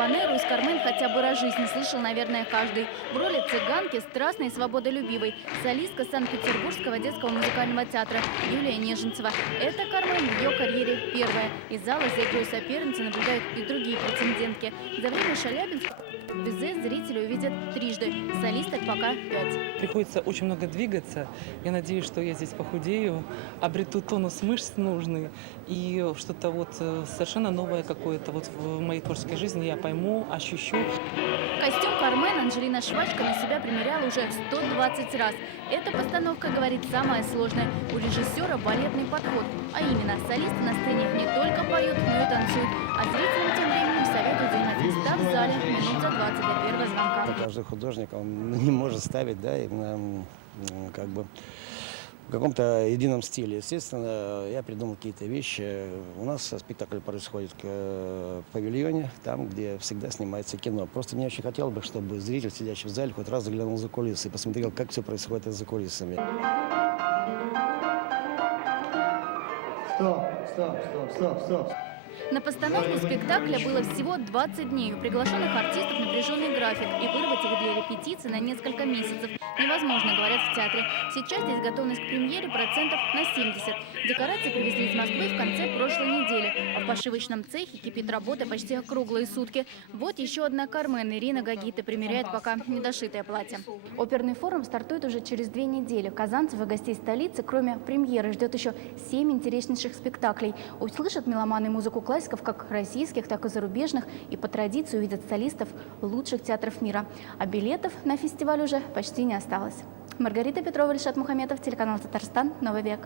Хабанеру из «Кармен» хотя бы раз в жизни слышал, наверное, каждый. В роли цыганки страстной и свободолюбивой. Солистка Санкт-Петербургского детского музыкального театра Юлия Неженцева. Это «Кармен» в ее карьере первая. Из зала за игрой соперницы наблюдают и другие претендентки. За время Шаляпинского Безе зрители увидят трижды. Солисток пока 5. Приходится очень много двигаться. Я надеюсь, что я здесь похудею, обрету тонус мышц нужный. И что-то вот совершенно новое какое-то вот в моей творческой жизни я пойму, ощущу. Костюм «Кармен» Анжелина Швачка на себя примеряла уже 120 раз. Эта постановка, говорит, самая сложная. У режиссера балетный подход. А именно, солисты на сцене не только поют, но и танцуют. А зрителям тем временем советуют занять места в зале минут за 20 до первого звонка. Каждый художник, он не может ставить, да, именно как бы в каком-то едином стиле. Естественно, я придумал какие-то вещи. У нас спектакль происходит в павильоне, там, где всегда снимается кино. Просто мне очень хотелось бы, чтобы зритель, сидящий в зале, хоть раз заглянул за кулисы и посмотрел, как все происходит за кулисами. Стоп. На постановку спектакля было всего 20 дней. У приглашенных артистов напряженный график. И вырвать их для репетиции на несколько месяцев невозможно, говорят в театре. Сейчас здесь готовность к премьере процентов на 70. Декорации привезли из Москвы в конце прошлой недели. А в пошивочном цехе кипит работа почти круглые сутки. Вот еще одна «Кармен». Ирина Гагита примеряет пока недошитое платье. Оперный форум стартует уже через 2 недели. Казанцев и гостей столицы, кроме премьеры, ждет еще 7 интереснейших спектаклей. Услышат меломаны музыку классиков как российских, так и зарубежных. И по традиции увидят солистов лучших театров мира. А билетов на фестиваль уже почти не осталось. Маргарита Петрова, Ильшат Мухаметов, телеканал «Татарстан», Новый век.